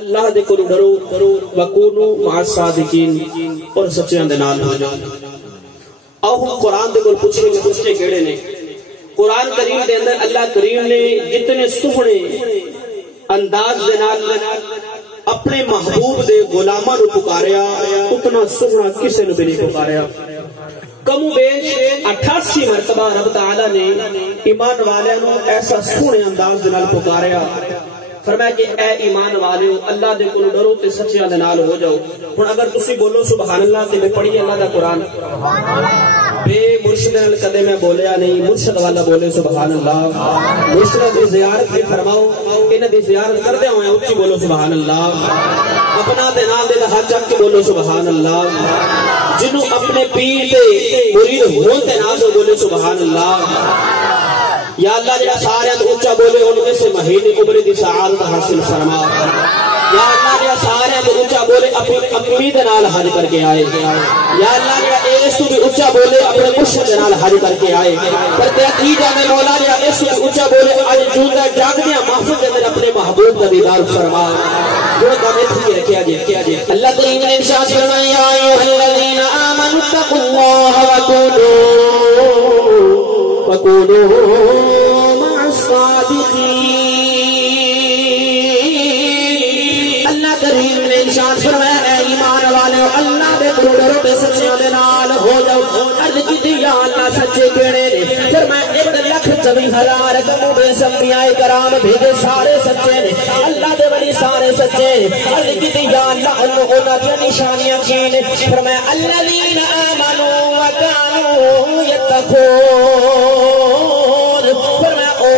اللہ دے کولوں ڈرو وکونو مع الصادقین اور سچیاں دے نال ہو جاؤ۔ او ہم قرآن دے کول پوچھیں گے پوچھتے کیڑے نے؟ قرآن کریم دے اندر اللہ کریم نے جتنے سہنے انداز دے نال اپنے محبوب دے غلاماں نو پکاریا اتنا سہنا کسے نو بھی نہیں پکاریا۔ کم و بیش 88 مرتبہ رب تعالیٰ نے ایمان والیاں نو ایسا سونے انداز دے نال پکاریا، فرمایا کہ اے ایمان والیو اللہ دے کولوں ڈرو تے سچیاں دے نال ہو جاؤ۔ ہن اگر تسی بولو سبحان اللہ تے میں پڑھی اللہ دا قرآن بے مرشد نال کدے میں بولیا نہیں، مرشد والا بولے سبحان اللہ۔ مرشد دی زیارت بھی فرماؤ، انہاں دی زیارت کردے ہوئے اونچی بولو سبحان اللہ۔ اپنا دے نال دے ہاتھ چک کے بولو سبحان اللہ۔ جنوں اپنے پیر تے مرید ہون تے نال بولے سبحان اللہ۔ یا اللہ جڑا سارے تو اونچا بولے انہوں اس مہینے عمر دی سعادت حاصل فرما۔ یا اللہ جڑا سارے تو اونچا بولے اپنی اپنی دے نال حج کر کے آئے۔ یا اللہ جڑا اس تو بھی اونچا بولے اپنے مرشد دے نال حج کر کے آئے۔ پر تحقیق ہے مولا جڑا اس تو بھی اونچا بولے اج جوندا جاگدیاں محفل دے اندر اپنے محبوب دا دیدار فرما۔ جو دم اتھی رکھیا جے اللہ کریم نے ارشاد فرمایا یا ایھا الذین آمنوا اتقوا اللہ وکونوا مع الصادقین۔ اللہ کریم نے ارشاد فرمایا اے ایمان والو اللہ دے ڈرو تے سچیاں دے نال ہو جاؤ۔ عرض کیتی یا اللہ سچے کیڑے نے؟ فرمایا 1,24,000 کم بیش انبیاء کرام بھیجے سارے سچے نے، اللہ دے ولی سارے سچے نے۔ عرض کیتی یا اللہ انہاں دی نشانیاں کی نے؟ فرمایا الذین آمنوا وکانوا یتقون۔ فرمایا او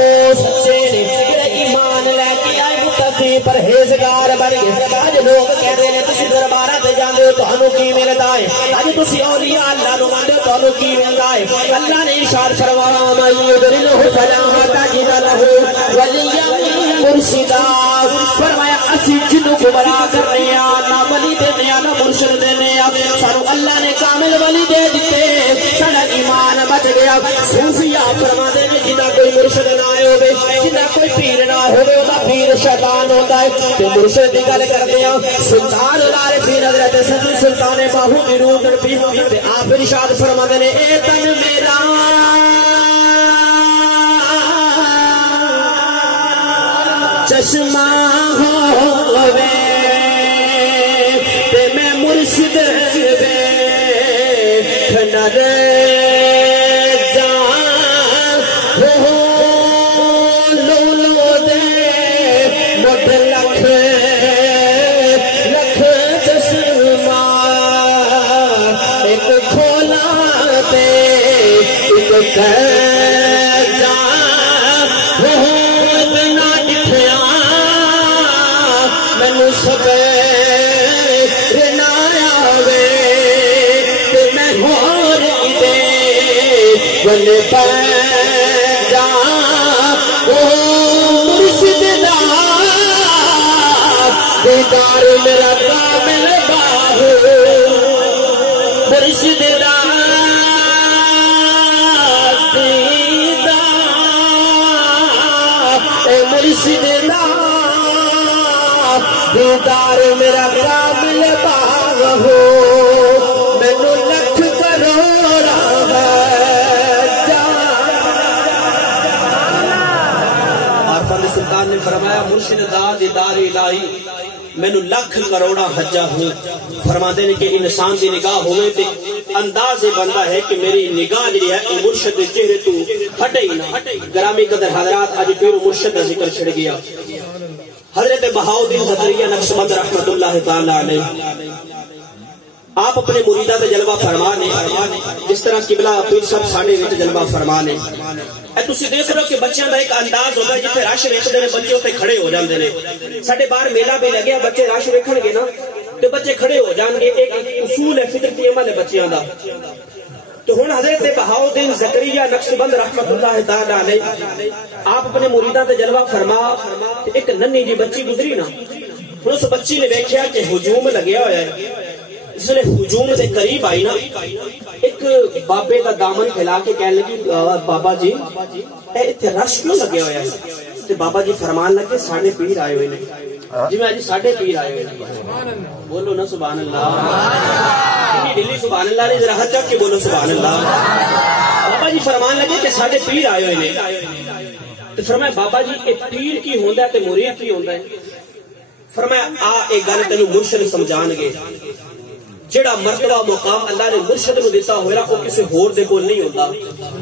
سچے نے جڑے ایمان لے کے آئے متقی پرہیزگار بن گئے۔ اج لوگ کہندے نے تسی درباراں تے جاندے ہو تانوں کی ملدا ہے، اج تسی اولیاء اللہ نوں مانتے ہو تانوں کی ملدا ہے؟ اللہ نے ارشاد فرمایا من یضللہ فلا تجد لہ ولیا مرشدا۔ فرمایا اسی جنوں گمراہ کر رہے ہیں نہ ولی دینے نہ مرشد دینے، سانو اللہ نے کامل ولی دے دیتے، ساڈا ایمان بچ گیا۔ صوفیاء فرماندے نے جنہ کوئی مرشد نہ ہوے، جنہ کوئی پیر نہ ہوے، او دا پیر شیطان ہوتا ہے۔ تے مرشد دی گل کردے ہیں سلطان العارفین حضرت سید سلطان باہو دی روح تڑپی تے آپ ارشاد فرماندے نے اے تن میرا چشمہ ہووے تے میں مرشد وے کھنر دیدار میرا کامل باہو مرشد دا دیدار اے مرشد دا دیدار میرا کامل باہو مینوں لکھ کروڑا عارفان سلطان نے فرمایا مرشد دا دیدار الہی مینو لکھ کروڑا حجہ ہوں۔ فرماتے ہیں کہ انسان دی نگاہ ہوئے تے انداز بنتا ہے کہ میری نگاہ جی ہے مرشد دے چہرے تو ہٹے ہی نہ۔ گرامی قدر حضرات اج پیر مرشد کا ذکر چھڑ گیا۔ حضرت بہاؤالدین زکریا نقشبند رحمت اللہ تعالی علیہ آپ اپنے مریداں تے جلوہ فرمانے جس طرح قبلہ پیر صاحب ساڈے وچ جلوہ فرمانے۔ اے تسی دیکھ رہے ہو کہ بچیاں دا ایک انداز ہوتا ہے جتھے رش ویکھدے نے بچے اوتے کھڑے ہو جاندے نے۔ ساڈے باہر میلہ بھی لگیا بچے رش ویکھن گے نا تے بچے کھڑے ہو جان گے، ایک اصول ہے فطرتی عمل ہے بچیاں دا۔ تو ہن حضرت بہاؤالدین زکریا نقشبند رحمت اللہ تعالی علیہ آپ اپنے مریداں تے جلوہ فرما ایک ننھی جی بچی گزری نا، ہن اس بچی نے ویکھیا کہ ہجوم لگیا ہوا ہے۔ اس نے ہجوم دے قریب آئی نا ایک بابے کا دامن پھیلا کے کہنے لگی بابا جی اے اتنے رش کیوں لگے ہوئے ہیں؟ تے بابا جی فرمان لگے ساڑھے پیر آئے ہوئے نے۔ جی میں جی ساڑھے پیر آئے بولو نا سبحان اللہ ڈلی سبحان اللہ نے ذرا ہاتھ چک کے بولو سبحان اللہ بابا جی فرمان لگے کہ ساڑھے پیر آئے ہوئے تو فرمایا بابا جی یہ پیر کی ہوندا ہے تے مرید کی ہوندا ہے فرمایا آ ایک گل تینوں مرشد سمجھان گے جڑا مرتبہ مقام اللہ نے مرشد نو دیتا ہویا وہ کسی ہور دے کول نہیں ہوندا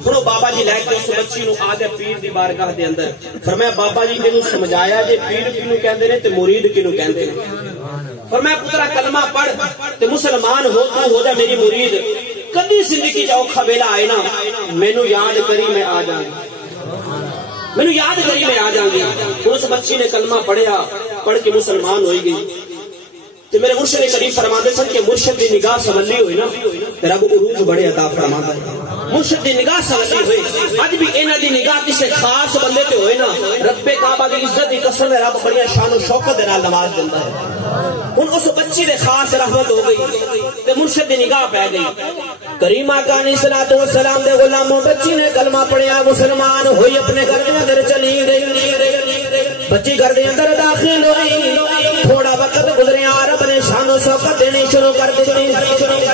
سنو بابا جی لے کے اس بچی نو آ گیا پیر دی بارگاہ دے اندر فرمایا بابا جی نے سمجھایا جے پیر کینو کہندے نے تے مرید کینو کہندے نے فرمایا پترا کلمہ پڑھ تے مسلمان ہو تو ہو جا میری مرید کبھی زندگی جا اوکھا ویلا آئے نا مینوں یاد کری میں آ جاؤں مینوں یاد کری میں آ جاؤں گی اس بچی نے کلمہ پڑھیا پڑھ کے مسلمان ہوئی گئی تو میرے مرشد کریم فرماتے سن کہ مرشد دی نگاہ سملی ہوئی نا رب عروج بڑے عطا فرماتا ہے مرشد دی نگاہ سملی ہوئی آج بھی اینا دی نگاہ کسے خاص بندے تے ہوئے نا رب کعبہ دی عزت دی قسم رب بڑی شان و شوکت دے نال نماز دیندا ہے ان اس بچی دے خاص رحمت ہو گئی تے مرشد دی نگاہ پہ گئی کریم آقا علیہ الصلوۃ والسلام دے غلاموں بچی نے کلمہ پڑھیا مسلمان ہوئی اپنے گھر دے اندر چلی گئی بچی گھر دے اندر داخل ہوئی تھوڑا وقت گزریا رب نے شان و شوکت دینی شروع کر دیتی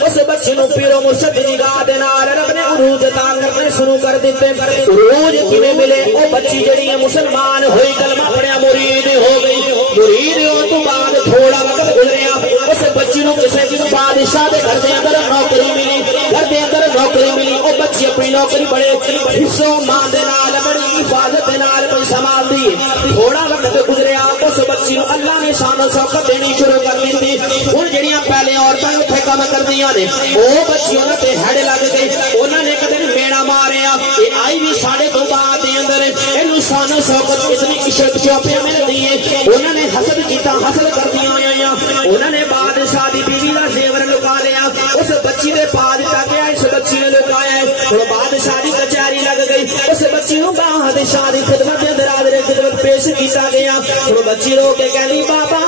اس بچی نو پیر و مرشد دی نگاہ دے نال رب نے عروج عطا کرنے شروع کر دیتے عروج کیویں ملے او بچی جڑی ہے مسلمان ہوئی کلمہ پڑھیا مرید ہو گئی مرید ہون تو بعد تھوڑا وقت گزریا اس بچی نو کسے دی بادشاہ دے گھر دے اندر نوکری ملی گھر دے اندر نوکری ملی او بچی اپنی نوکری بڑے حصوں ماں دے نال بڑی حفاظت دے نال کوئی سنبھال دی تھوڑا وقت گزریا اس بچی نو اللہ نے شان و شوکت دینی شروع کر دیتی ہن جڑیاں پہلے عورتاں اوتھے کام کردیاں نے او بچی انہاں تے ہڑ لگ گئی انہاں نے کدے میڑا ماریا اے آئی بھی ساڑھے تو بعد دے اندر اینو شان و شوکت اتنی عزت چوپے ملدی ہے انہاں نے حسد کیتا حسد کردیاں آئیاں انہاں نے بادشاہ دی بیوی دا زیور لکا لیا اس بچی دے پاس جا کے اس بچی نے لکایا ہے ہن بادشاہ دی کچہری لگ گئی اس بچی نو بادشاہ دی خدمت دے اندر حاضر خدمت پیش کیتا گیا ہن بچی رو کے کہنی بابا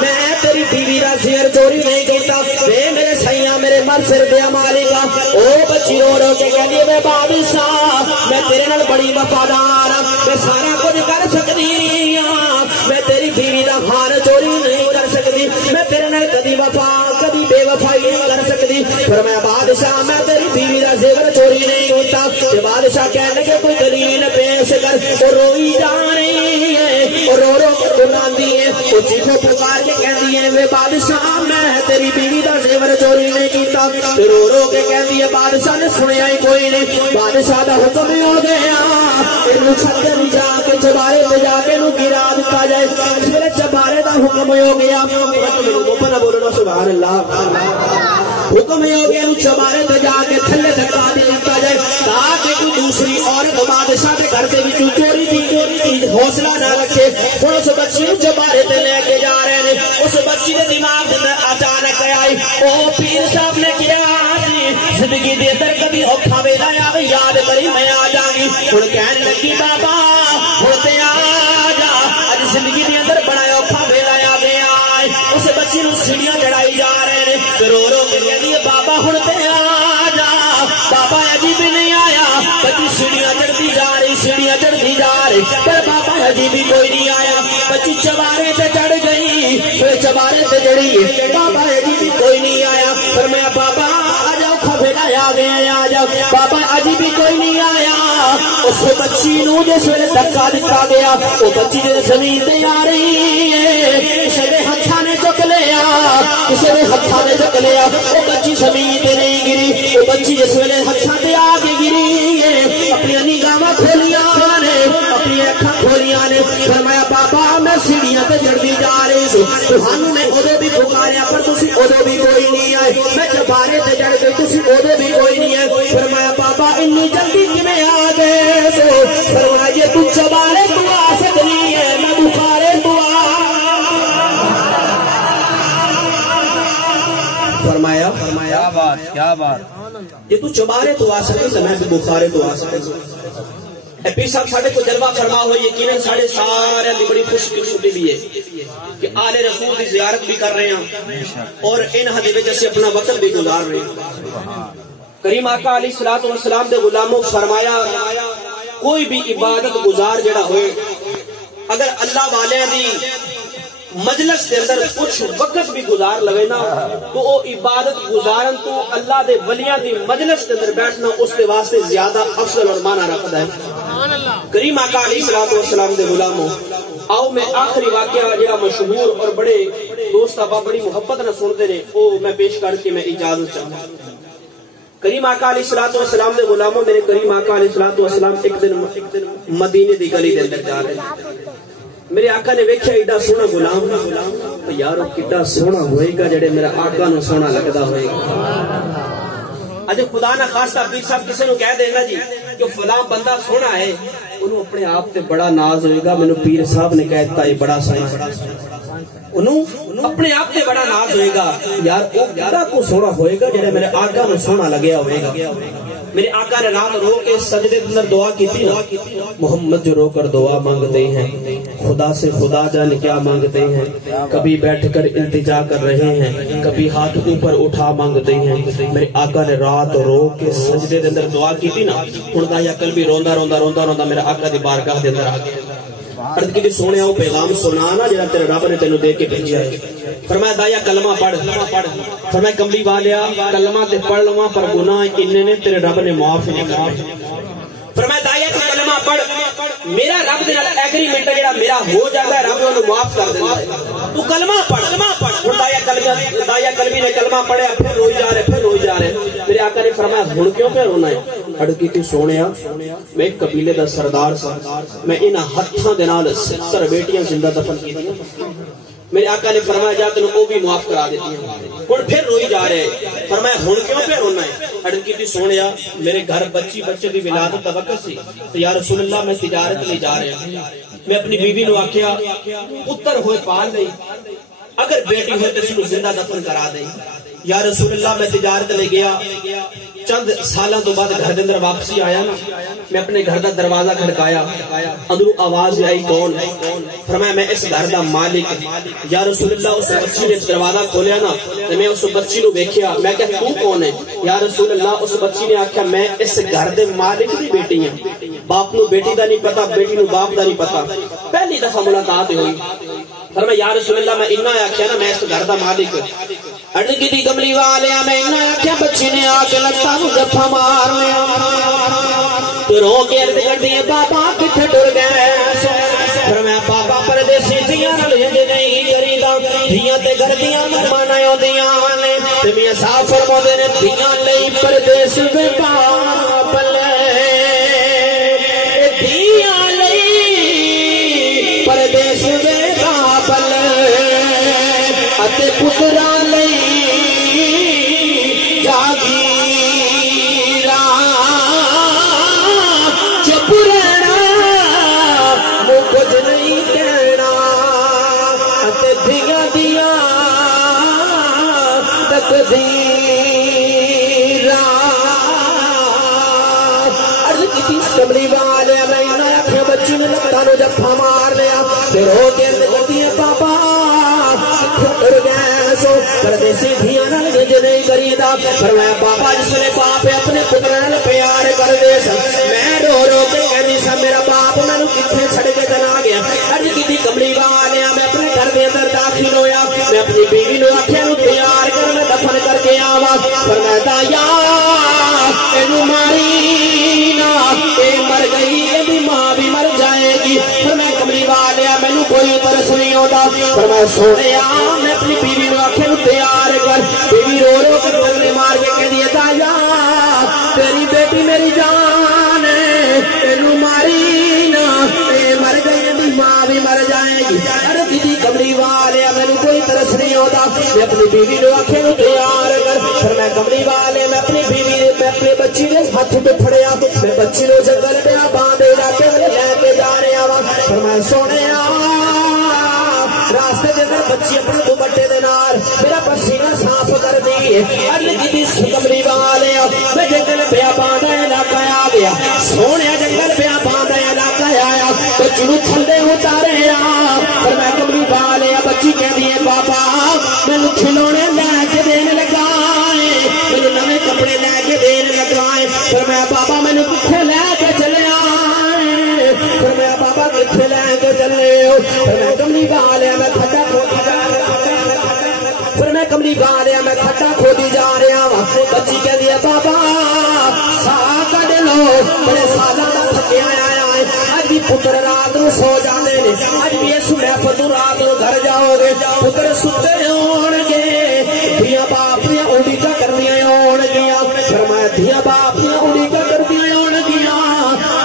میں تیری بیوی دا زیور چوری نہیں کیتا اے میرے سیاں میرے مر سر دے مالکا او بچی رو رو کے کہنی میں بادشاہ میں تیرے نال بڑی وفادار ہاں میں سارا کچھ کر سکدی ہاں میں تیری بیوی دا ہار چوری نہیں کر سکتی میں تیرے نال کدی وفا کدی بے وفائی نہیں کر سکتی فرمایا بادشاہ میں تیری بیوی دا زیور چوری نہیں ہوتا کہ بادشاہ کہنے لگے کوئی دلیل پیش کر اور روئی جا رہی ہے اور رو رو کر بلاندی ہے وہ چیخو پکار کے کہندی ہے وے بادشاہ میں تیری بیوی دا زیور چوری نہیں کیتا رو رو کے کہندی ہے بادشاہ نے سنیا ہی کوئی نہیں بادشاہ دا حکم ہی ہو گیا اینو چھتر جا کے چبارے تے جا کے نو گرا دتا جائے اس ویلے چبارے دا حکم ہو گیا اوپر بولو سبحان اللہ حکم ہو گیا نو چبارے تے جا کے تھلے دھکا دتا جائے تاکہ کوئی دوسری عورت بادشاہ دے گھر دے وچوں چوری دی حوصلہ نہ رکھے ہن اس بچی نو چبارے تے لے کے جا رہے نے اس بچی دے دماغ دے اندر اچانک آئی او پیر صاحب نے کیا زندگی دے اندر کبھی اوکھا ویلا آوے یاد کری میں آ جاں گی ہن کہن لگی بابا ہن تے آ جا اج زندگی دے اندر بڑا اوکھا ویلا آ گیا اس بچی نو سیڑھیاں چڑھائی جا رہے نے رو رو کے کہندی ہے بابا ہن تے آ جا بابا اجی بھی نہیں آیا بچی سیڑھیاں چڑھتی جا رہی سیڑھیاں چڑھتی جا رہی پر بابا اجی بھی کوئی نہیں آیا بچی چبارے تے چڑھ گئی پھر چبارے تے چڑھی بابا اجی بھی کوئی نہیں آیا فرمایا بابا آ جاؤ کھولا آ گیا آ جاؤ بابا اجی بھی کوئی نہیں آیا اس بچی نو جس ویلے دھکا دتا گیا وہ بچی جے زمین تے آ رہی ہے کسی نے ہتھاں نے چک لیا کسی نے ہتھاں نے چک لیا وہ بچی زمین تے نہیں گری وہ بچی جس ویلے ہتھاں تے آ کے گری ہے اپنی نگاہاں کھولیاں نے اپنی اکھاں کھولیاں نے فرمایا بابا میں سیڑھیاں تے چڑھدی جا رہی سی تہانوں نے اودوں بھی پکاریا پر تسی اودوں بھی کوئی نہیں آئے میں چبارے تے چڑھ گئی تسی اودوں بھی کوئی نہیں آئے فرمایا بابا اتنی جلدی کیویں آ گئے سو فرمایا یہ تو چبارے تو آ سکتی ہے میں بخارے تو آ فرمایا کیا بات یہ تو چبارے تو آ سکے تو میں بھی بخارے تو آ سکے پیر صاحب ساڑھے کو جلوہ فرما ہوئی یقیناً ساڑھے سارے دی بڑی خوش قسمتی بھی ہے کہ آل رسول کی زیارت بھی کر رہے ہیں اور ان حدی وجہ سے اپنا وقت بھی گزار رہے ہیں کریم آقا علیہ الصلوۃ والسلام دے غلاموں فرمایا کوئی بھی عبادت گزار جڑا ہوئے اگر اللہ والے دی مجلس کے اندر کچھ وقت بھی گزار لگے نا تو وہ عبادت گزارن تو اللہ دے ولیاں دی مجلس کے اندر بیٹھنا اس کے واسطے زیادہ افضل اور معنی رکھتا ہے۔ کریم آقا علیہ الصلوۃ والسلام دے غلاموں، آؤ میں آخری واقعہ جڑا مشہور اور بڑے دوست ابا بڑی محبت نہ سنتے نے وہ میں پیش کر کے میں اجازت چاہتا ہوں۔ کریم آقا علیہ الصلوۃ والسلام دے غلاموں، میرے کریم آقا علیہ الصلوۃ والسلام ایک دن مدینے دی گلی دے اندر جا رہے ہیں۔ میرے آقا نے ویکھیا ایڈا سونا غلام، یار کڈا سونا ہوئے گا جڑے میرا آقا نو سونا لگدا ہوئے گا۔ اجے خدا نہ خاصہ پیر صاحب کسے نو کہہ دینا جی کہ فلاں بندہ سونا ہے، انہوں اپنے آپ تے بڑا ناز ہوئے گا، مینوں پیر صاحب نے کہتا ہے بڑا سونا، انہوں اپنے آپ تے بڑا ناز ہوئے گا، یار او کڈا کو سونا ہوئے گا جڑے میرے آقا نو سونا لگیا ہوئے گا۔ میرے آقا نے رات رو کے سجدے اندر دعا کی تھی نا، محمد جو رو کر دعا مانگتے ہیں خدا سے خدا جان کیا مانگتے ہیں، کبھی بیٹھ کر التجا کر رہے ہیں، کبھی ہاتھ اوپر اٹھا مانگتے ہیں۔ میرے آقا نے رات رو کے سجدے اندر دعا کی تھی نا، ہن یا کل بھی روندا روندا روندا روندا میرے آقا دی بارگاہ دے اندر آ گیا، عرض کی سونے او پیغام سنا نا جڑا تیرے رب نے تینوں دے کے بھیجا ہے۔ فرمایا دایا کلمہ پڑھ، فرمایا کملی والیا کلمہ تے پڑھ لواں پر گناہ اننے نے تیرے رب نے معاف نہیں کرنے۔ فرمایا دایا تو کلمہ پڑھ، میرا رب دے نال ایگریمنٹ جڑا میرا ہو جاتا ہے رب انہوں معاف کر دینا ہے، تو کلمہ پڑھ۔ دایا کلمی نے کلمہ پڑھیا، پھر روئی جا رہے پھر روئی جا رہے۔ میرے آقا نے فرمایا ہن کیوں پہ رونا ہے؟ اڑ کی تھی سونیا میں ایک قبیلے دا سردار سا، میں انہاں ہتھاں دے نال 70 بیٹیاں زندہ دفن کی تھی۔ میرے آقا نے فرمایا جا تینوں وہ بھی معاف کرا دیتی ہیں، ہن پھر روئی جا رہے۔ فرمایا ہن کیوں پہ رونا ہے؟ اڑ کی تھی سونیا میرے گھر بچے دی ولادت دا وقت سی، تو یا رسول اللہ میں تجارت لے جا رہا ہوں، میں اپنی بیوی نو آکھیا پتر ہوئے پال دے، اگر بیٹی ہوئے تو اس کو زندہ دفن کرا دے۔ یا رسول اللہ میں تجارت لے گیا، چند سالاں تو بعد گھر دے اندر واپسی آیا نا، میں اپنے گھر دا دروازہ کھڑکایا، اندروں آواز آئی کون؟ فرمایا میں اس گھر دا مالک۔ یا رسول اللہ اس بچی نے دروازہ کھولیا نا تو میں اس بچی نو ویکھیا، میں کہ تو کون ہے؟ یا رسول اللہ اس بچی نے آکھیا میں اس گھر دے مالک دی بیٹی ہوں، باپ نو بیٹی دا نہیں پتا، بیٹی نو باپ دا نہیں پتا، پہلی دفعہ ملاقات ہوئی۔ فرمایا یا رسول اللہ میں انہاں آکھیا نا میں اس گھر دا مالک، اڑ کی دی کملی والیا میں انہاں آکھیا بچی نے آ کے لتاں نوں جفا مار لیا، تو رو کے عرض کردی ہے بابا کتھے ٹر گئے؟ فرمایا بابا پردیسی دھیاں نال انج نہیں کریدا، دھیاں تے گھر دیاں مہمان آوندیاں نے، تے میاں صاحب فرماندے نے دھیاں لئی پردیس وے باپ لے، دھیاں لئی پردیس وے باپ لے، اتے پتراں لئی کملی والے میں انہاں آکھیا بچی نے لتاں نوں جفا مار لیا، پھر ہو کے عرض کردی ہے بابا ٹر گئے سو پردیسی دھیاں نال انج نہیں کریدا۔ فرمایا بابا جس نے باپ اپنے پتر نال پیار کر دے سن، میں رو رو کے کہندی سا میرا باپ مینوں کتھے چھڈ کے چلا گیا۔ عرض کیتی کملی والے میں اپنے گھر دے اندر داخل ہویا، میں اپنی بیوی نو آکھیا نو تیار کر میں دفن کر کے آواں۔ فرمایا دایا اینو ماری نا، اے مر گئی اے ماں بھی مر جائے گی۔ فرمایا کملی والیا مینوں کوئی ترس نہیں آندا۔ فرمایا سونیا میں اپنی بیوی نو آکھیا نو تیار کر، بیوی رو رو کے ٹھنڈے مار کے کہندی ہے دایا تیری بیٹی میری جان ہے، اینو ماری نا، اے مر گئی اے ماں بھی مر جائے گی۔ ارے دیدی کملی والیا مینوں کوئی ترس نہیں آندا، میں اپنی بیوی نو آکھیا نو تیار کر۔ فرمایا کملی والے میں اپنی بیوی میں اپنے بچی نے ہاتھ پہ پھڑیا، میں بچی نو جنگل پہ باندھ علاقے والے لے کے جا رہا وا۔ فرمایا سونیا راستے دے اندر بچی اپنے دوپٹے دے نال میرا پسینہ صاف کر دی ہے۔ عرض کی کملی والے میں جنگل پہ باندھ علاقہ آ گیا، سونیا جنگل پہ باندھ علاقہ آیا، بچی نو تھلے اتارے آ۔ فرمایا کملی والے بچی کہندی ہے بابا مینوں کھلونے لے کے دین لگا، مینوں نویں کپڑے لے کے دین لگا۔ فرمایا بابا مینوں کتھے لے کے چلے آئے؟ فرمایا بابا کتھے لے کے چلے ہو؟ فرمایا کملی والے میں پھٹا کملی والے میں کھٹا کھودی جا رہا وا بچی کہہ دی بابا سا کڈ لو بڑے سالاں دا تھکیا آیا ہے اج بھی پتر رات نو سو جاندے نے اج بھی اس محفل نو رات نو گھر جاؤ گے پتر ستے ہون گے دھیاں باپ دیاں اڈیکاں کردیاں ہون گیاں فرمایا دھیاں باپ دیاں اڈیکاں کردیاں ہون گیاں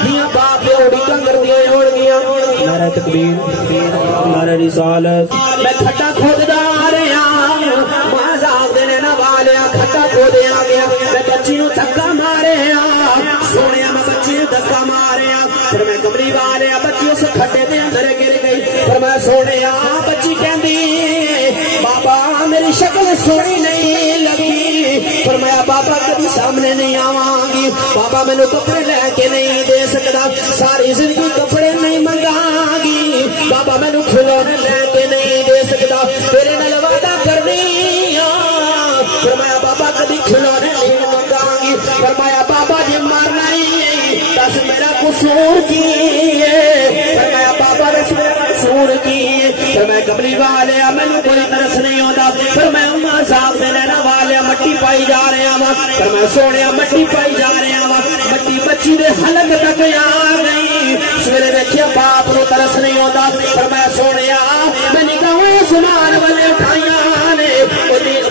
دھیاں باپ دیاں اڈیکاں کردیاں ہون گیاں نعرہ تکبیر نعرہ رسالت میں کھٹا کھوددا آ رہا مذاق دینے نہ والیا کھٹا کھودے آ گیا میں بچی نو دھکا ماریا سونیا میں بچی نو دھکا ماریا پھر میں کملی والیا بچی اس کھٹے دے اندر گر گئی پھر میں سونیا بچی کہندی بابا میری شکل سونی نہیں لگی فرمایا بابا کبھی سامنے نہیں آواں گی بابا مینوں کپڑے لے کے نہیں دے سکدا ساری زندگی کپڑے نہیں منگاں گی بابا مینوں کھلونے لے کے نہیں دے سکدا تیرے نال وعدہ کرنی فرمایا بابا کبھی کھلونے نہیں منگاں گی فرمایا بابا جی مرنا ہی دس میرا قصور کی ہے فرمایا بابا دس میرا قصور کی ہے فرمایا کملی والیا مینوں کوئی ترس نہیں ہوندا فرمایا اماں صاحب دے لینا والیا مٹی پائی جا رہے وا فرمایا سونیا مٹی پائی جا رہے وا مٹی بچی دے حلق تک آ گئی سویرے ویکھیا باپ نو ترس نہیں ہوندا فرمایا سونیا میں نگاہاں زمان والے اٹھائیاں نے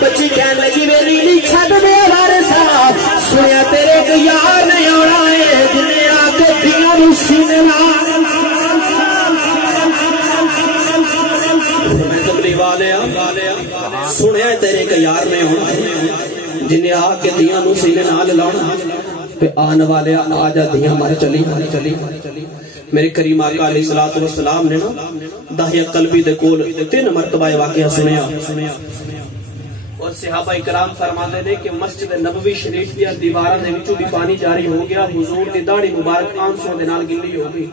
بچی کہن لگی میری نہیں چھڈ دے وارثا سنیا تیرے کو یار نہیں آنا ہے جنہیں آ کے دھیاں نو سینے نال سنیا تیرے کا یار نہیں ہونا جنہیں آ کے دھیاں نو سینے نال لانا پہ آن والے آ جا دھیاں مر چلی میرے کریم آقا علیہ السلام نے نا داہیہ قلبی دے کول 3 مرتبہ واقعہ سنیا اور صحابہ اکرام فرماتے ہیں کہ مسجد نبوی شریف دیا دیواراں دے وچوں بھی پانی جاری ہو گیا حضور دی داڑھی مبارک آنسوں دے نال گلی ہو گئی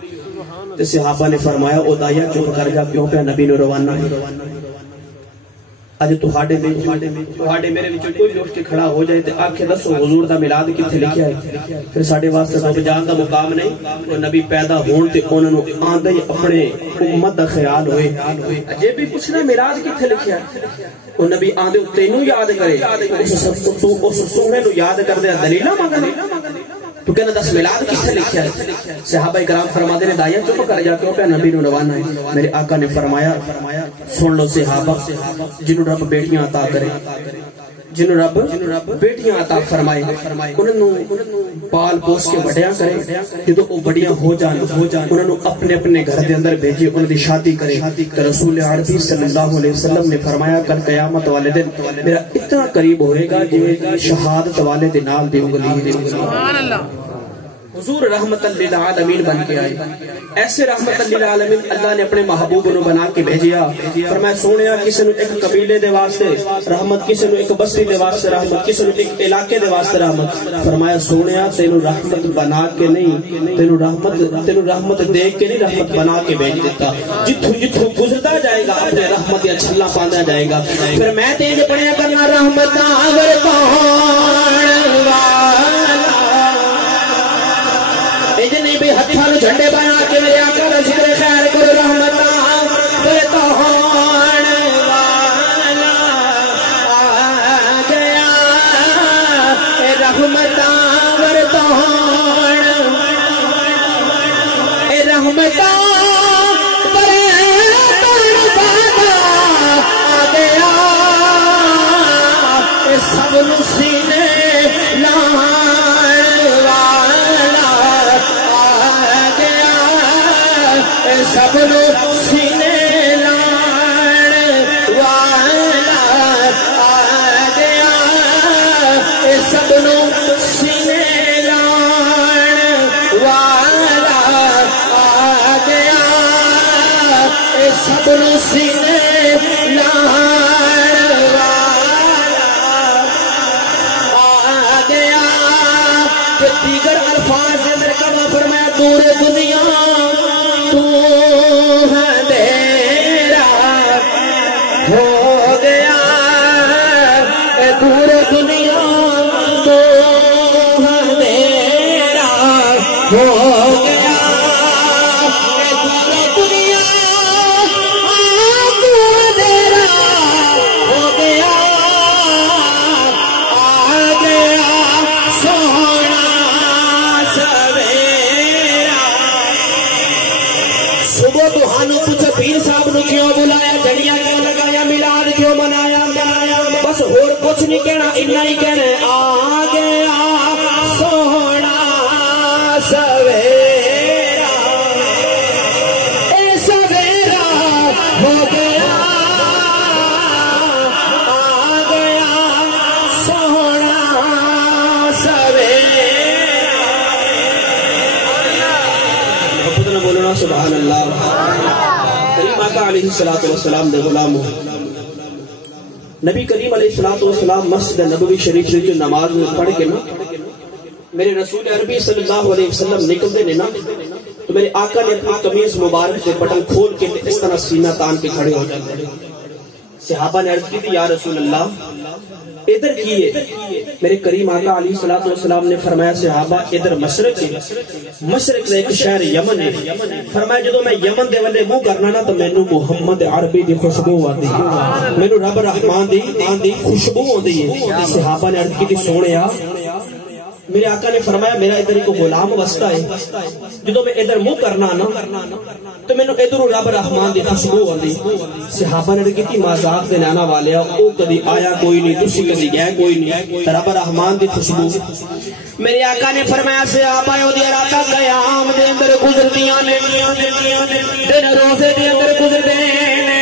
تے صحابہ نے فرمایا او دایا چپ کر جا کیوں پہ نبی نو روانہ ہے اج تہاڈے میرے وچوں کوئی اٹھ کے کھڑا ہو جائے تے آکھے دسو حضور دا میلاد کتھے لکھیا ہے پھر ساڈے واسطے رب جان دا مقام نہیں او نبی پیدا ہون تے انہاں نو آندے اپنے امت دا خیال ہوئے اجے بھی پوچھنا میلاد کتھے لکھیا ہے او نبی آندے تینوں یاد کرے اس سونے نو یاد کردے دلیلاں منگنے تو کہنا دس میلاد کتھے لکھیا ہے صحابہ اکرام فرماتے نے دایا چپ کر جا کیوں پہ نبی نو روانہ ہے میرے آقا نے فرمایا سن لو صحابہ جنہوں رب بیٹیاں عطا کرے جنہوں رب بیٹیاں عطا فرمائے انہوں پال پوس کے بڑیاں کرے جدو وہ بڑیاں ہو جان انہوں اپنے اپنے گھر دے اندر بھیجے انہوں دی شادی کرے کہ رسول عربی صلی اللہ علیہ وسلم نے فرمایا کل قیامت والے دن میرا اتنا قریب ہوئے گا جو شہادت والے دے نال دی انگلی سبحان اللہ حضور رحمت للعالمین بن کے آئے ایسے رحمت للعالمین اللہ نے اپنے محبوب نو بنا کے بھیجیا فرمایا سونیا کسی نو ایک قبیلے دے واسطے رحمت کسی نو ایک بستی دے واسطے رحمت کسی نو ایک علاقے دے واسطے رحمت فرمایا سونیا تینو رحمت بنا کے نہیں تینو رحمت دے کے نہیں رحمت بنا کے بھیج دیتا جتھوں گزرتا جائے گا اپنے رحمت یا چھلا پاندا جائے گا پھر میں تیج پڑھیا کرنا رحمت آور کون والا اجنی بھی ہتھاں جھنڈے بنا کے میرے آقا دا ذکر خیر کرو رحمتاں برتان والا آ گیا رحمتاں برتان رحمتاں آ گیا سب نو سینے سب نو سینے لان والا آ گیا سب نو سینے لان والا آ گیا سب نو سینے لان والا آ گیا دیگر الفاظ اندر کما فرمایا دور دنیا تو اندھیرا ہو گیا دور دنیا تو اندھیرا ہو گیا دور دنیا تو اندھیرا ہو گیا کیوں منایا بس اور کچھ نہیں کہنا اتنا ہی کہنا ہے آ گیا سونا سویرا اے سویرا ہو گیا آ گیا سونا سویرا خود بولنا سبحان اللہ کریم آقا علیہ السلام دے غلام ہو نبی کریم علیہ السلام مسجد نبوی شریف کی نماز میں پڑھ کے نا میرے رسول عربی صلی اللہ علیہ وسلم نکلتے نے نا تو میرے آقا نے اپنی قمیض مبارک سے بٹن کھول کے اس طرح سینہ تان کے کھڑے ہو جاتے ہیں صحابہ نے عرض کی تھی یا رسول اللہ ادھر کیے میرے کریم آقا علیہ السلام نے فرمایا صحابہ ادھر مشرق ہے مشرق ایک شہر یمن ہے فرمایا جدو میں یمن دے والے منہ کرنا نا تو مینوں محمد عربی دی خوشبو آتی ہے مینوں رب رحمان دی خوشبو آتی ہے صحابہ نے عرض کی تھی سونیا میرے آقا نے فرمایا میرا ادھر ایک غلام وسطا ہے جدو میں ادھر منہ کرنا نا تو میں نے ادھر رب رحمان دی خوشبو آتی صحابہ نے کہتی مذاق دے نانا والیا او کدی آیا کوئی نہیں تسی کدی گئے کوئی نہیں رب رحمان دی خوشبو میرے آقا نے فرمایا صحابہ او دی راتا قیام دے اندر گزردیاں نے دن روزے دے اندر گزردے نے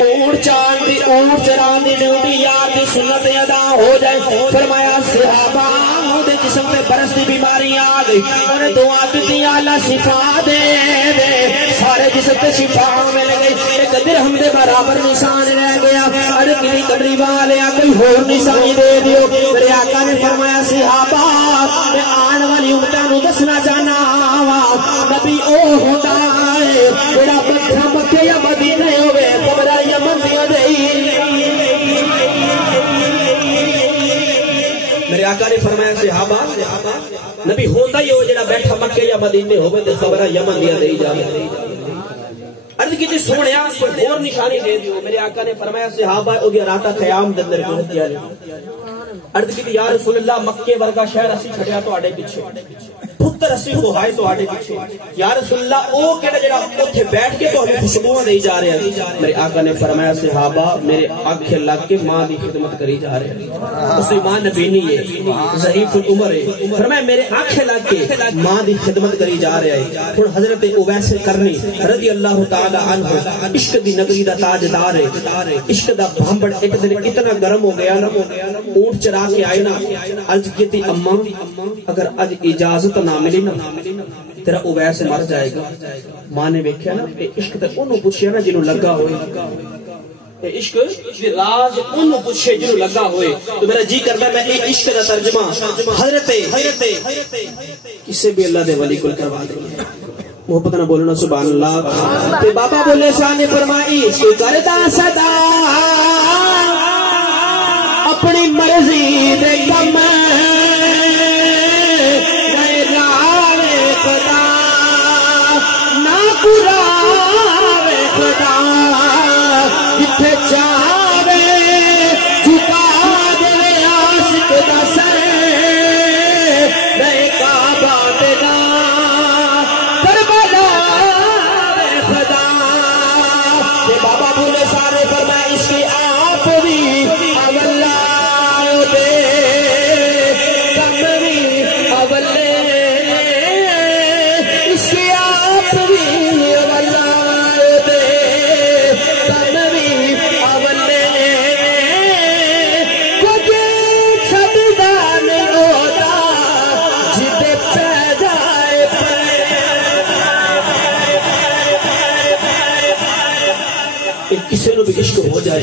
اونٹ چاند دی اونٹ چران دی ڈیوٹی یاد دی سنت ادا ہو جائے فرمایا صحابہ جسم میں برس دی بیماری آ گئی انہیں دعا کی اللہ شفا دے دے سارے جسم پہ شفا مل گئی ایک درہم دے برابر نشان رہ گیا اڑکلی کبری والے کوئی اور نشانی دے دیو میرے آقا نے فرمایا صحابہ میں آن والی امتوں نو دسنا چاہنا نبی او ہوتا ہے میرا بچہ مکے یا مدینے ہوئے کمرہ یمن دیا دئی میرے آقا نے فرمایا صحابہ نبی ہوتا ہی ہو جڑا بیٹھا مکے یا مدینے ہوئے تے خبرہ یمن دیا دے جا عرض کی تھی سونیا کوئی اور نشانی دے دیو میرے آقا نے فرمایا صحابہ او دیا راتا قیام دندر کو دیا عرض کی تھی یا رسول اللہ مکے ورگا شہر اسی چھڑیا تو آڑے پیچھے پتر اسی کو ہائے تو آڑے پیچھے یا رسول اللہ او کہنا جڑا اتھے بیٹھ کے تو ہمیں خوشبوئیں دے جا رہے ہیں میرے آقا نے فرمایا صحابہ میرے آنکھیں لگ کے ماں دی خدمت کری جا رہے ہیں مسلمان نبی نہیں ہے ضعیف العمر ہے فرمایا میرے آنکھیں لگ کے ماں دی خدمت کری جا رہے ہیں پھر حضرت اویس کرنی رضی اللہ تعالی عنہ عشق دی نگری دا تاجدار ہے عشق دا بھامبڑ ایک دن اتنا گرم ہو گیا نا اونٹ چرا کے آئے نا عرض کی تھی اماں اگر اج اجازت نہ ملی نا تیرا اویس مر جائے گا ماں نے ویکھیا نا عشق تے انہوں پوچھیا نا جنہوں لگا ہوئے عشق راز انہوں پوچھے جنہوں لگا ہوئے تو میرا جی کرتا ہے میں عشق دا ترجمہ حضرت کسے بھی اللہ دے ولی کل کروا دیں محبت نہ بولنا سبحان اللہ تے بابا بولے شاہ نے فرمائی عشق کرتا صدا اپنی مرضی دے کم جتھے چاہے جھکا دے عاشق دا سر نئے کعبہ تیرا کربلا خدا کہ بابا بولے سارے فرمائے اس کی آپ بھی اولا دے کم بھی اولے اس کی آپ بھی اولا کسی نو بھی عشق ہو جائے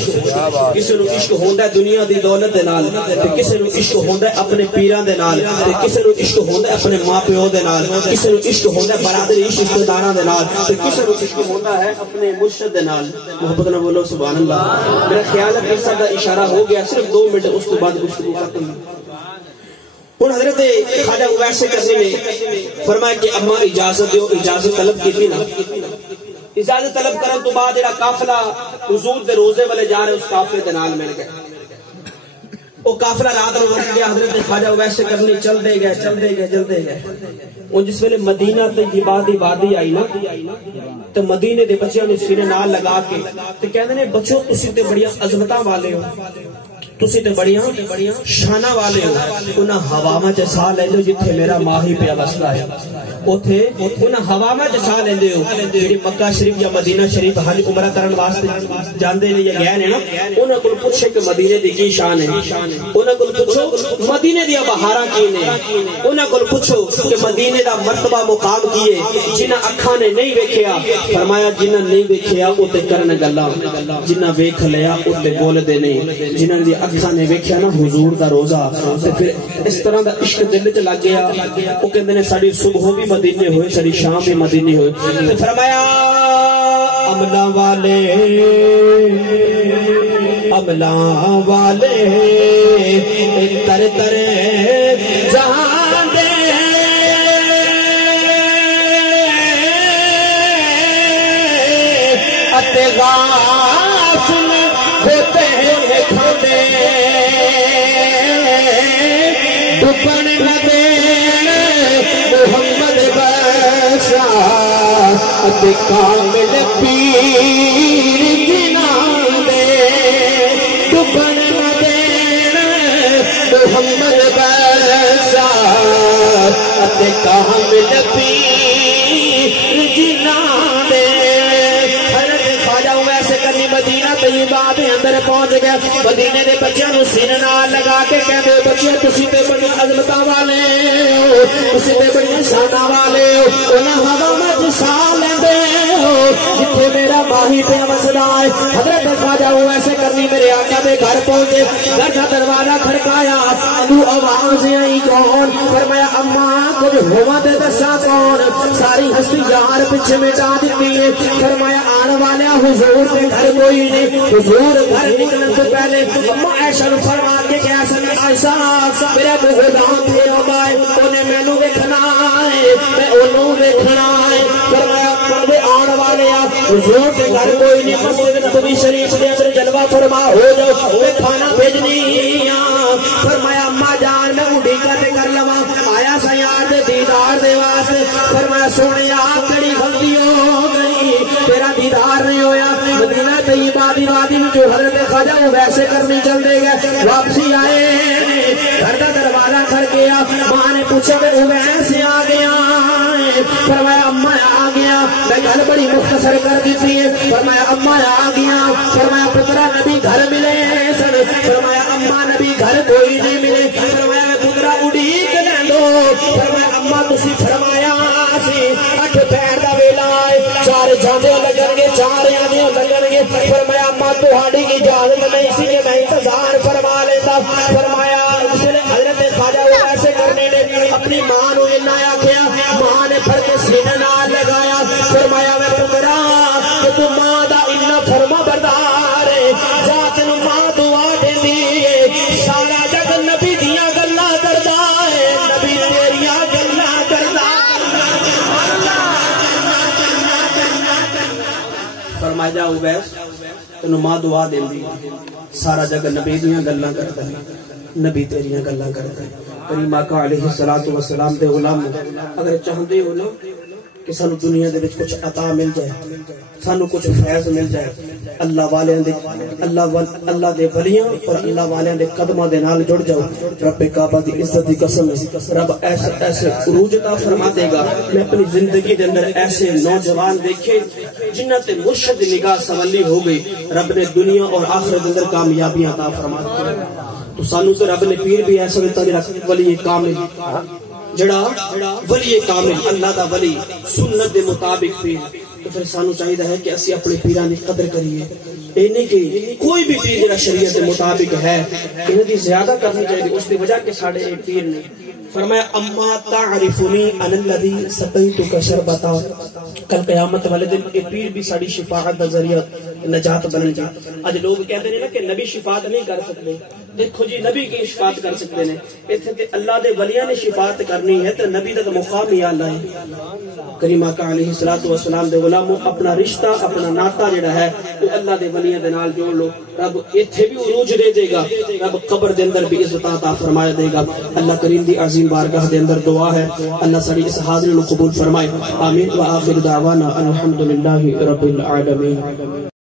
کسی نو عشق ہوندا ہے دنیا دی دولت دے نال تے کسی نو عشق ہوندا ہے اپنے پیراں دے نال تے کسی نو عشق ہوندا ہے اپنے ماں پیو دے نال کسی نو عشق ہوندا ہے برادری رشتہ داراں دے نال تے کسی نو عشق ہوندا ہے اپنے مرشد دے نال محبت نہ بولو سبحان اللہ میرا خیال ہے کہ کا اشارہ ہو گیا صرف 2 منٹ اس کے بعد گفتگو ختم ہن حضرت خواجہ اویس کرنی نے فرمایا کہ اما اجازت دیو اجازت طلب کی نا اجازت طلب کرن تو بعد جڑا قافلہ حضور دے روزے والے جا رہے اس قافلے دے نال مل گئے وہ قافلہ رات نو رک گیا حضرت خواجہ اویس کرنی چلتے گئے اور جس ویلے مدینہ تے جباد دی وادی آئی نا تے مدینے دے بچیاں نوں سینے نال لگا کے تے کہندے نے بچو تسی تے بڑیاں عظمتاں والے ہو، تسی تے بڑیاں شاناں والے ہو، انہاں ہواواں چ ساہ لیندے ہو جتھے میرا ماہی پیا وسدا ہے، اوتھے انہاں ہواواں چ ساہ لیندے ہو جڑی مکہ شریف یا مدینہ شریف حج عمرہ کرن واسطے جاندے نے یا گئے نے نا، انہاں کول پوچھے کہ مدینے دی کی شان ہے، انہاں کول پوچھو مدینے دی بہاراں کی نے، انہاں کول پوچھو کہ مدینے دا مرتبہ مقام کی ہے، جنہاں اکھاں نے نہیں ویکھیا، فرمایا جنہاں نہیں ویکھیا او تے کرن گلاں، جنہاں ویکھ لیا او تے بول دے نہیں، جنہاں دی اکھاں نے ویکھیا نا حضور دا روزہ تے پھر اس طرح دا عشق دل وچ لگ گیا، او کہندے نے ساڈی صبح بھی مدینے ہوئے ساڈی شام بھی مدینے ہوئے، تے فرمایا عملاں والے تر تر جہاں دے اتے غافل ہوتے ہیں کھانے ڈبن نہ دین محمد بشا اتے کامل پیر جنا دے ڈبن نہ دین محمد بشا اتے کامل پیر جنا دے۔ مدینہ طیبہ دے اندر پہنچ گیا، مدینے دے بچیاں نوں سینے نال لگا کے کہندے بچیاں تسی تے بڑی عظمتاں والے ہو، تسی تے بڑی شاناں والے ہو، انہاں ہواواں وچ ساہ لیندے ہو جتھے میرا ماہی پیا وسدا ہے۔ حضرت خواجہ ایسے کرنی میرے آقا دے گھر پہنچے، گھر دا دروازہ کھڑکایا، انو آواز آئی کون؟ فرمایا اماں کچھ ہوا تے دساں کون؟ ساری ہستی یار پیچھے مٹا دتی ہے۔ فرمایا آن والے حضور دے گھر کوئی نہیں، حضور گھر نکلن سے پہلے اماں عائشہ نوں فرما کے کہ عائشہ میرا بہدان تے آئے انہیں مینوں ویکھنا ہے میں انہوں ویکھنا ہے۔ فرمایا پردے آن والے حضور دے گھر کوئی نہیں، مسجد نبوی شریف دے اندر جلوہ فرما ہو جاؤ میں کھانا بھیجنی ہاں۔ فرمایا اماں جان میں اڈیکا تے کر لواں آیا سا یار دے دیدار دے واسطے۔ فرمایا سونیا کڑی غلطی ہو گئی تیرا دیدار نہیں ہویا۔ مدینہ طیبہ دی وادی میں جو حضرت خواجہ وہ ویسے کرنی چل دے گئے، واپسی آئے گھر کا دروازہ کھڑ گیا، ماں نے پوچھا کہ وہ ویسے آ گیا؟ فرمایا اماں آ گیا، میں گل بڑی مختصر کر دیتی ہے۔ فرمایا اماں آ گیا، فرمایا پترا نبی گھر ملے سن، فرمایا اماں نبی گھر کوئی نہیں ملے۔ فرمایا میں پترا اڈیک لے لو، فرمایا اماں تسی فرمایا سی 8 پیر دا ویلا ہے، 4 جاندے لگن گے 4 آندے لگن گے۔ فرمایا اماں تہاڈی اجازت نہیں سی کہ میں انتظار فرما لیتا۔ فرمایا اس نے حضرت خواجہ وہ ایسے کرنے نے اپنی ماں نو اتنا آکھیا، ماں نے پھر کے سینے نال لگایا۔ فرمایا میں پترا کہ تو ماں دا اتنا فرما بردار ہے، جا تینوں ماں دعا دیندی ہے، سارا جگ نبی دیاں گلاں کردا ہے، نبی تیریاں گلاں کردا۔ فرمایا جا اویس تینوں ماں دعا دیندی سارا جگ نبی دیاں گلاں کردا ہے، نبی تیریاں گلاں کردا ہے۔ کریم آقا علیہ الصلوۃ والسلام دے غلام اگر چاہندے ہو نا کہ سانو دنیا دے وچ کچھ عطا مل جائے، سانو کچھ فیض مل جائے، اللہ والے دے اللہ دے ولیاں اور اللہ والے دے قدماں دے نال جڑ جاؤ، رب کعبہ دی عزت دی قسم ہے رب ایسے عروج عطا فرما دے گا۔ میں اپنی زندگی دے اندر ایسے نوجوان دیکھے جنہاں تے مرشد نگاہ سولی ہو گئی، رب نے دنیا اور آخرت دے اندر کامیابیاں عطا فرما دی۔ تو سانو تے رب نے پیر بھی ایسا دیتا جڑا ولی کامل، جڑا ولی کامل اللہ دا ولی سنت دے مطابق پیر۔ تو پھر سانو چاہیے ہے کہ اسی اپنے پیراں دی قدر کریے، اے نہیں کہ کوئی بھی پیر جڑا شریعت دے مطابق ہے انہاں دی زیادہ کرنی چاہیے، اس دی وجہ کہ ساڈے ایک پیر نے فرمایا اما تعرفنی ان الذی سقیتک شربتا، کل قیامت والے دن یہ پیر بھی ساری شفاعت دا ذریعہ نجات بن جا. اج لوگ کہتے ہیں نا کہ نبی شفاعت نہیں کر سکتے. دیکھو جی نبی کی شفاعت کر سکتے ہیں. ایتھے تے اللہ دے ولیاں نے شفاعت کرنی ہے تے نبی دا مقام ہی اعلی ہے. کریم آقا علیہ الصلوۃ والسلام دے غلاموں اپنا رشتہ اپنا ناتا جڑا ہے وہ اللہ دے ولیاں دے نال جوڑ لو. رب ایتھے بھی عروج دے دے گا, رب قبر دے اندر بھی عزت عطا فرمایا دے گا. اللہ کریم دی عظیم بارگاہ دے اندر دعا ہے اللہ ساری اس حاضری نو قبول فرمائے. آمین. وآخر دعوانا الحمدللہ رب العالمین.